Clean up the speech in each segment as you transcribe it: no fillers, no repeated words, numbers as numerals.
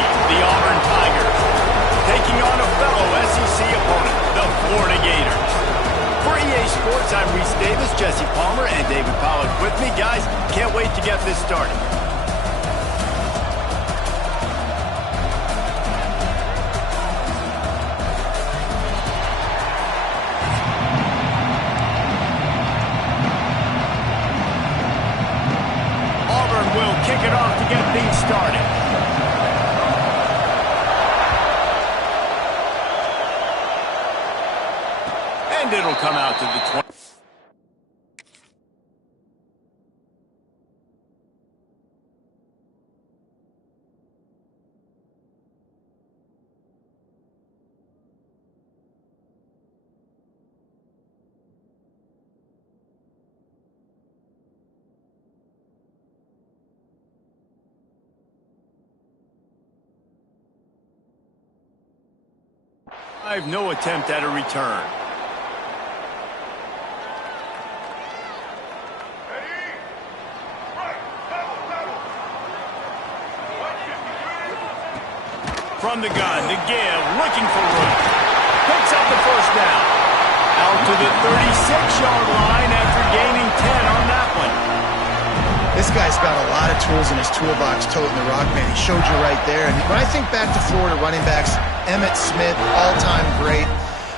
the Auburn Tigers, taking on a fellow SEC opponent, the Florida Gators. For EA Sports, I'm Reese Davis, Jesse Palmer, and David Pollack with me. Guys, can't wait to get this started. Will kick it off to get things started. And it'll come out to the 20. No attempt at a return. From the gun to give, looking for room. Picks up the first down. Out to the 36-yard line after gaining 10 on that one. This guy's got a lot of tools in his toolbox toting the rock, man. He showed you right there. And when I think back to Florida running backs, Emmitt Smith, all-time great.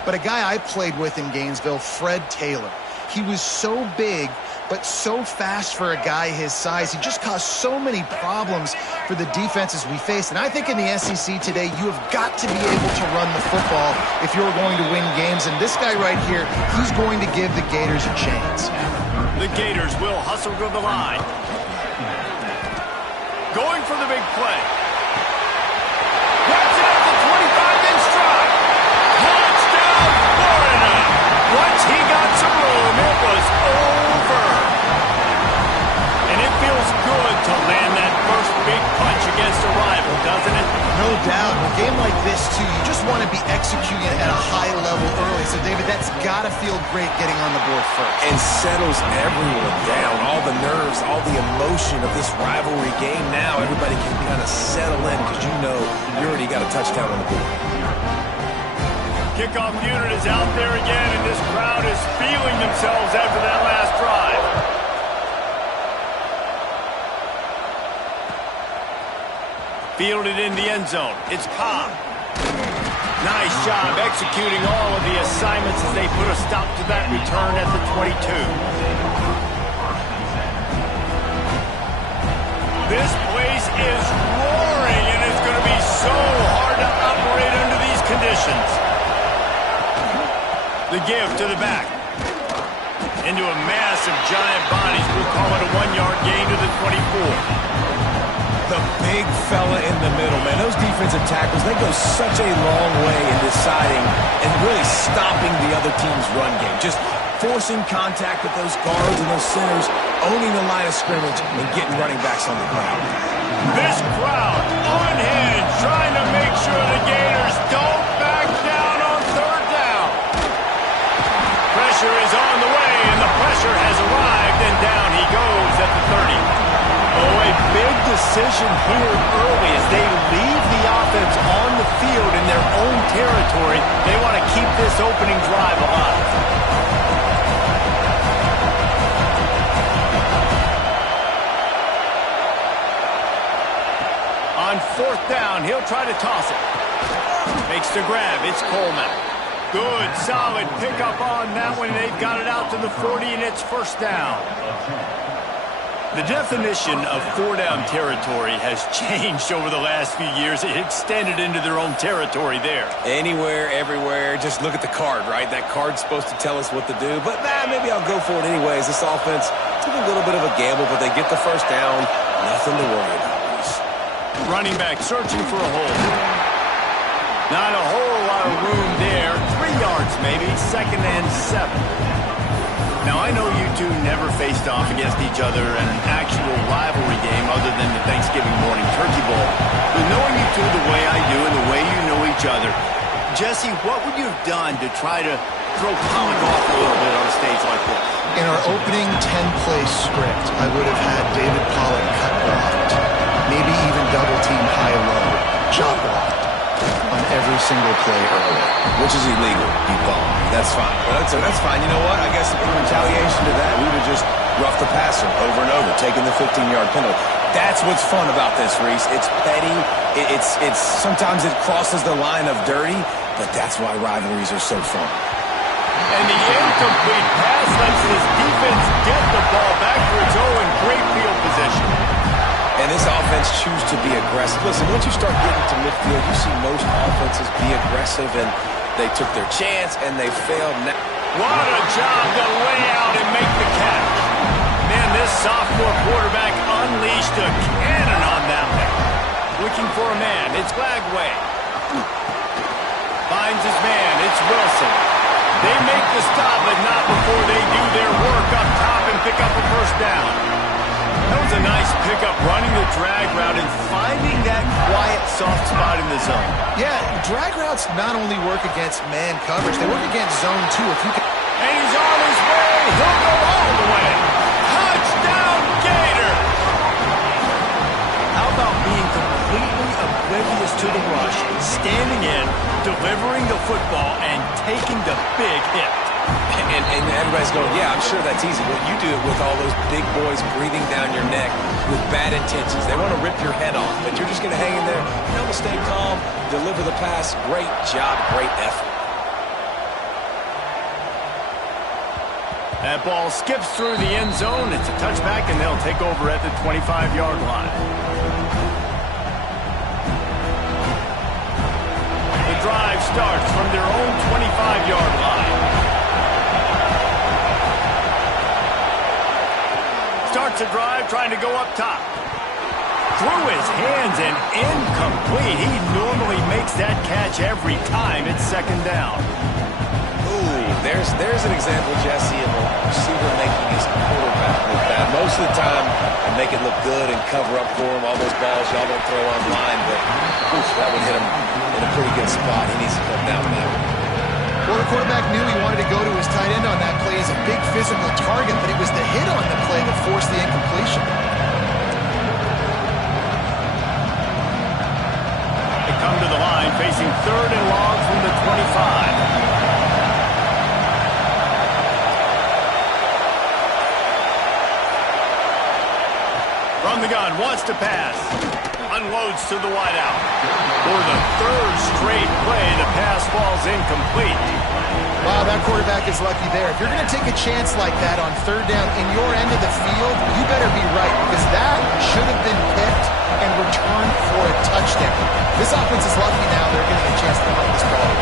But a guy I played with in Gainesville, Fred Taylor. He was so big, but so fast for a guy his size. He just caused so many problems for the defenses we faced. And I think in the SEC today, you have got to be able to run the football if you're going to win games. And this guy right here, he's going to give the Gators a chance. The Gators will hustle to the line. Going for the big play. Grabs it at the 25 in stride. Touchdown, Florida. Once he got some room, it was over. And it feels good to land that first big punch against a rival, doesn't it? No doubt. In a game like this, too, you just want to be executing at a high level early. So, David, that's got to feel great getting on the board first. And settles everyone down. All the nerves, all the emotion of this rivalry game now. Everybody can kind of settle in because you know you already got a touchdown on the board. Kickoff unit is out there again, and this crowd is feeling themselves after that last drive. Fielded in the end zone. It's Cobb. Nice job executing all of the assignments as they put a stop to that return at the 22. This place is roaring, and it's going to be so hard to operate under these conditions. The give to the back. Into a mass of giant bodies. We'll call it a 1-yard gain to the 24. The big fella in the middle, man. Those defensive tackles, they go such a long way in deciding and really stopping the other team's run game. Just forcing contact with those guards and those centers, owning the line of scrimmage, and getting running backs on the ground. This crowd, unhinged, trying to make sure the Gators don't back down on third down. Pressure is on the way, and the pressure has arrived, and down he goes at the 30. Oh, a big decision here early as they leave the offense on the field in their own territory. They want to keep this opening drive alive. On fourth down, he'll try to toss it. Makes the grab. It's Coleman. Good, solid pickup on that one. They've got it out to the 40, and it's first down. The definition of four-down territory has changed over the last few years. It extended into their own territory there. Anywhere, everywhere, just look at the card, right? That card's supposed to tell us what to do, but maybe I'll go for it anyways. This offense took a little bit of a gamble, but they get the first down. Nothing to worry about, Reese. Running back searching for a hole. Not a whole lot of room there. 3 yards maybe, 2nd and 7. Now, I know you two never faced off against each other in an actual rivalry game other than the Thanksgiving morning turkey bowl. But knowing you two the way I do and the way you know each other, Jesse, what would you have done to try to throw Pollack off a little bit on a stage like this? In our opening 10-play script, I would have had David Pollack cut blocked, maybe even double-team high-low. job blocked on every single play early. Which is illegal, you call me. That's fine. But that's fine. You know what? I guess in retaliation to that, we would have just roughed the passer over and over, taking the 15-yard penalty. That's what's fun about this, Reese. It's petty. It's sometimes it crosses the line of dirty, but that's why rivalries are so fun. And the incomplete pass lets this defense get the ball back for its own great field position. And this offense choose to be aggressive. Listen, once you start getting to midfield, you see most offenses be aggressive, and they took their chance, and they failed. What a job to lay out and make the catch. Man, this sophomore quarterback unleashed a cannon on that one. Looking for a man. It's Glagway. Finds his man. It's Wilson. They make the stop, but not before they do their work up top and pick up a first down. That was a nice pickup, running the drag route and finding that quiet, soft spot in the zone. Yeah, drag routes not only work against man coverage, they work against zone too. If you can... And he's on his way. He'll go all the way. Touchdown, Gator! How about being completely oblivious to the rush, standing in, delivering the football, and taking the big hit? And everybody's going, yeah, I'm sure that's easy. Well, you do it with all those big boys breathing down your neck with bad intentions. They want to rip your head off, but you're just going to hang in there. You know, stay calm, deliver the pass. Great job, great effort. That ball skips through the end zone. It's a touchback, and they'll take over at the 25-yard line. The drive starts from their own 25-yard line. Starts a drive trying to go up top. Through his hands and incomplete. He normally makes that catch every time. It's second down. Ooh, there's an example, Jesse, of a receiver making his quarterback look bad. Most of the time, they make it look good and cover up for him. All those balls y'all don't throw online, but oof, that would hit him in a pretty good spot. He needs to come down with that one. Well, the quarterback knew he wanted to go to his tight end on that play. He's a big physical target, but it was the hit on the play that forced the incompletion. They come to the line, facing third and long from the 25. From the gun, wants to pass. Unloads to the wideout. For the third straight play, the pass falls incomplete. Wow, that quarterback is lucky there. If you're going to take a chance like that on third down in your end of the field, you better be right, because that should have been picked and returned for a touchdown. This offense is lucky now they're getting a chance to run this ball.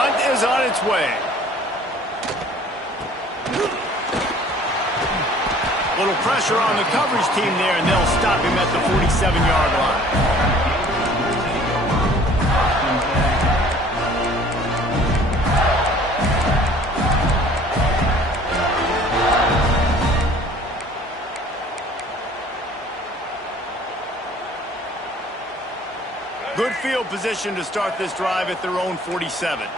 Hunt is on its way. Little pressure on the coverage team there, and they'll stop him at the 47-yard line. Good field position to start this drive at their own 47.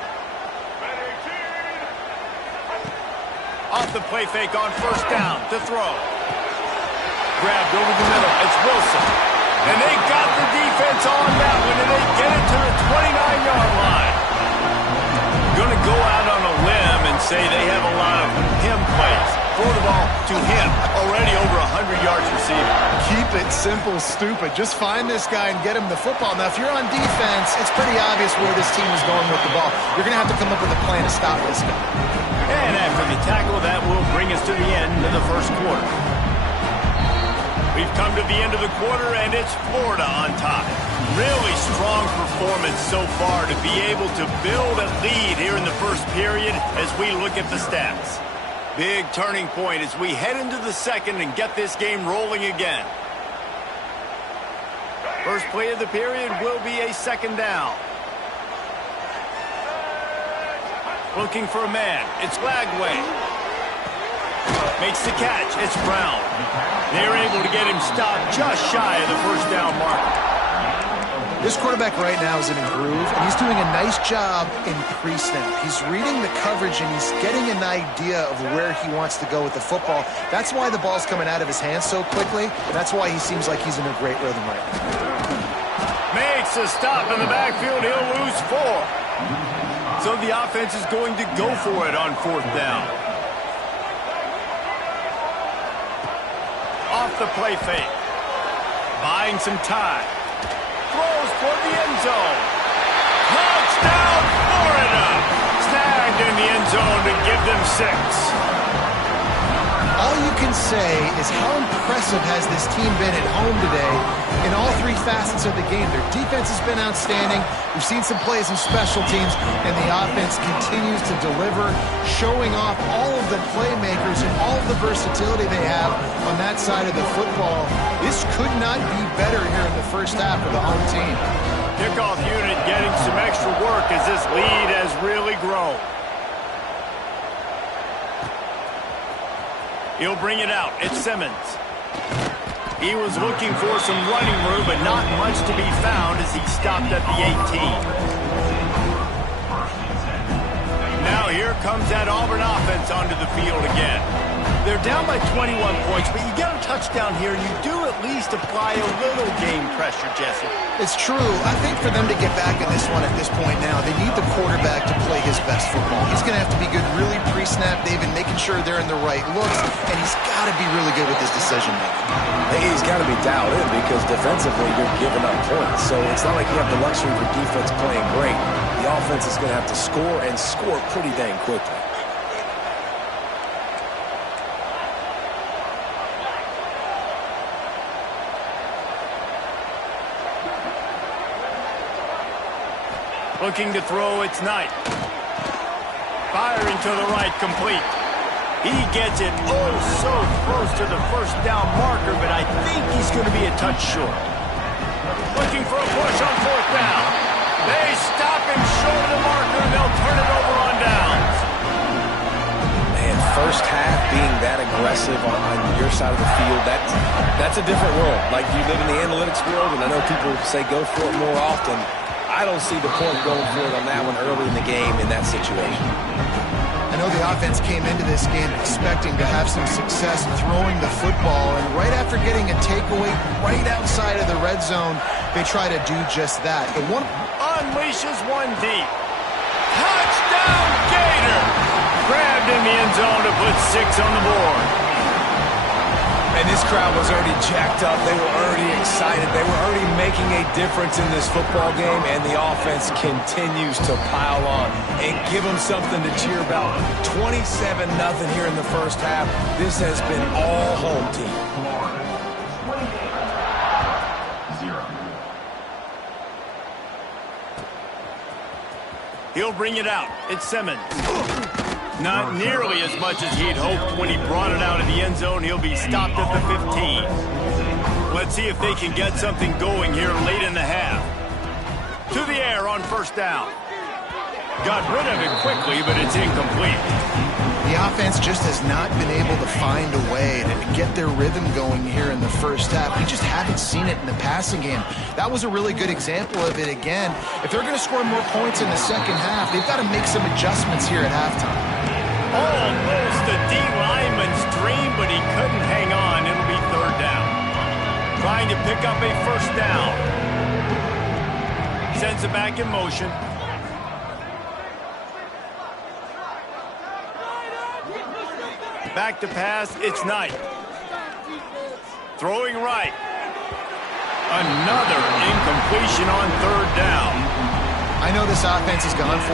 Off the play fake on first down to throw. Grabbed over the middle. It's Wilson. And they got the defense on that one, and they get it to the 29-yard line. Going to go out on a limb and say they have a lot of him plays. Throw the ball to him. Already over 100 yards receiving. Keep it simple, stupid. Just find this guy and get him the football. Now, if you're on defense, it's pretty obvious where this team is going with the ball. You're going to have to come up with a plan to stop this guy. And after the tackle, that will bring us to the end of the first quarter. We've come to the end of the quarter, and it's Florida on top. Really strong performance so far to be able to build a lead here in the first period as we look at the stats. Big turning point as we head into the second and get this game rolling again. First play of the period will be a second down. Looking for a man. It's Glagway. Makes the catch. It's Brown. They're able to get him stopped just shy of the first down mark. This quarterback right now is in a groove, and he's doing a nice job in pre-snap. He's reading the coverage, and he's getting an idea of where he wants to go with the football. That's why the ball's coming out of his hands so quickly, and that's why he seems like he's in a great rhythm right now. Makes a stop in the backfield. He'll lose 4. So the offense is going to go for it on 4th down. Off the play fake. Buying some time. Throws toward the end zone. Touchdown, Florida! Snagged in the end zone to give them 6. All you can say is how impressive has this team been at home today in all 3 facets of the game. Their defense has been outstanding. We've seen some plays in special teams, and the offense continues to deliver, showing off all of the playmakers and all of the versatility they have on that side of the football. This could not be better here in the first half for the home team. Kickoff unit getting some extra work as this lead has really grown. He'll bring it out. It's Simmons. He was looking for some running room, but not much to be found as he stopped at the 18. Now here comes that Auburn offense onto the field again. They're down by 21 points, but you get a touchdown here, you do at least apply a little game pressure, Jesse. It's true. I think for them to get back in this one at this point now, they need the quarterback to play his best football. He's going to have to be good really pre-snap, David, making sure they're in the right looks, and he's got to be really good with his decision-making. He's got to be dialed in because defensively you're giving up points. So it's not like you have the luxury for defense playing great. The offense is going to have to score and score pretty dang quickly. Looking to throw, it's Knight. Firing to the right, complete. He gets it oh so close to the first down marker, but I think he's going to be a touch short. Looking for a push on 4th down. They stop him short of the marker, and they'll turn it over on downs. Man, first half being that aggressive on your side of the field, that's a different world. Like, you live in the analytics world, and I know people say go for it more often. I don't see the point going for it on that one early in the game in that situation. I know the offense came into this game expecting to have some success throwing the football, and right after getting a takeaway right outside of the red zone, they try to do just that. But one unleashes one deep. Touchdown, Gator! Grabbed in the end zone to put 6 on the board. And this crowd was already jacked up. They were already excited. They were already making a difference in this football game, and the offense continues to pile on and give them something to cheer about. 27-0 here in the first half. This has been all home team. He'll bring it out. It's Simmons. Not nearly as much as he'd hoped when he brought it out of the end zone. He'll be stopped at the 15. Let's see if they can get something going here late in the half. To the air on 1st down. Got rid of it quickly, but it's incomplete. The offense just has not been able to find a way to get their rhythm going here in the first half. We just haven't seen it in the passing game. That was a really good example of it again. If they're going to score more points in the second half, they've got to make some adjustments here at halftime. Almost a D lineman's dream, but he couldn't hang on. It'll be 3rd down. Trying to pick up a 1st down. Sends it back in motion. Back to pass, it's Knight. Throwing right. Another incompletion on 3rd down. I know this offense has gone for